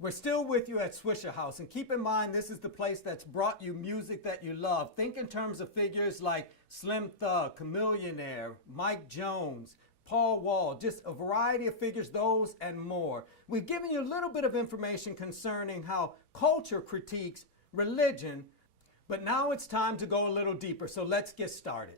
We're still with you at Swisher House, and keep in mind this is the place that's brought you music that you love. Think in terms of figures like Slim Thug, Chamillionaire, Mike Jones, Paul Wall, just a variety of figures, those and more. We've given you a little bit of information concerning how culture critiques religion, but now it's time to go a little deeper, so let's get started.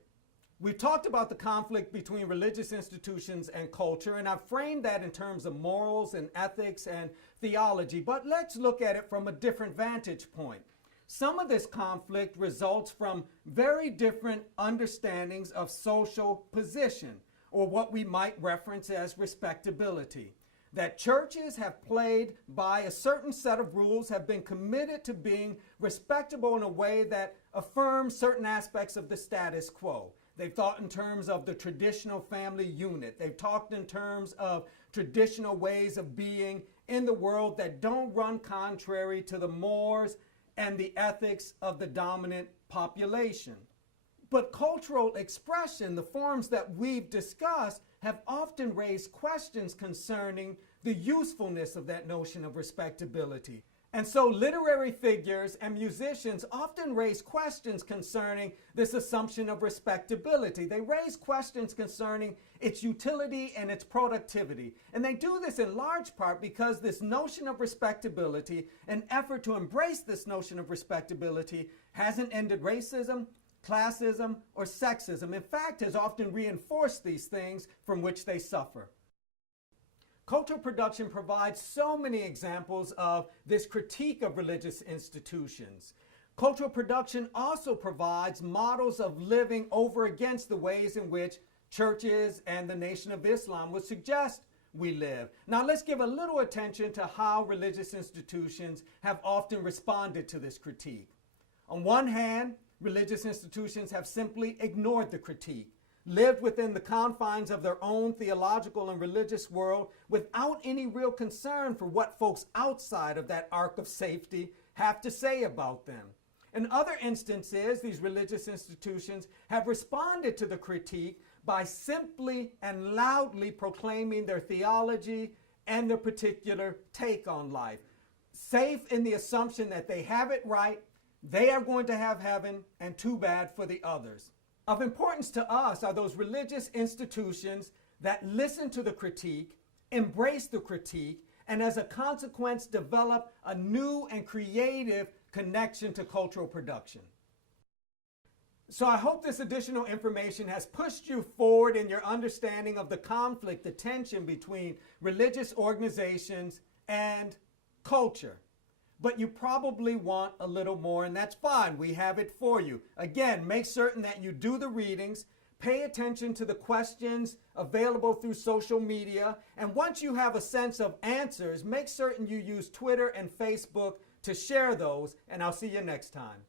We've talked about the conflict between religious institutions and culture, and I've framed that in terms of morals and ethics and theology, but let's look at it from a different vantage point. Some of this conflict results from very different understandings of social position, or what we might reference as respectability. That churches have played by a certain set of rules, have been committed to being respectable in a way that affirms certain aspects of the status quo. They've thought in terms of the traditional family unit. They've talked in terms of traditional ways of being in the world that don't run contrary to the mores and the ethics of the dominant population. But cultural expression, the forms that we've discussed, have often raised questions concerning the usefulness of that notion of respectability. And so literary figures and musicians often raise questions concerning this assumption of respectability. They raise questions concerning its utility and its productivity. And they do this in large part because this notion of respectability, an effort to embrace this notion of respectability, hasn't ended racism, classism, or sexism. In fact, has often reinforced these things from which they suffer. Cultural production provides so many examples of this critique of religious institutions. Cultural production also provides models of living over against the ways in which churches and the Nation of Islam would suggest we live. Now let's give a little attention to how religious institutions have often responded to this critique. On one hand, religious institutions have simply ignored the critique, lived within the confines of their own theological and religious world without any real concern for what folks outside of that ark of safety have to say about them. In other instances, these religious institutions have responded to the critique by simply and loudly proclaiming their theology and their particular take on life, safe in the assumption that they have it right, they are going to have heaven, and too bad for the others. Of importance to us are those religious institutions that listen to the critique, embrace the critique, and as a consequence develop a new and creative connection to cultural production. So I hope this additional information has pushed you forward in your understanding of the conflict, the tension between religious organizations and culture. But you probably want a little more, and that's fine. We have it for you. Again, make certain that you do the readings, pay attention to the questions available through social media, and once you have a sense of answers, make certain you use Twitter and Facebook to share those, and I'll see you next time.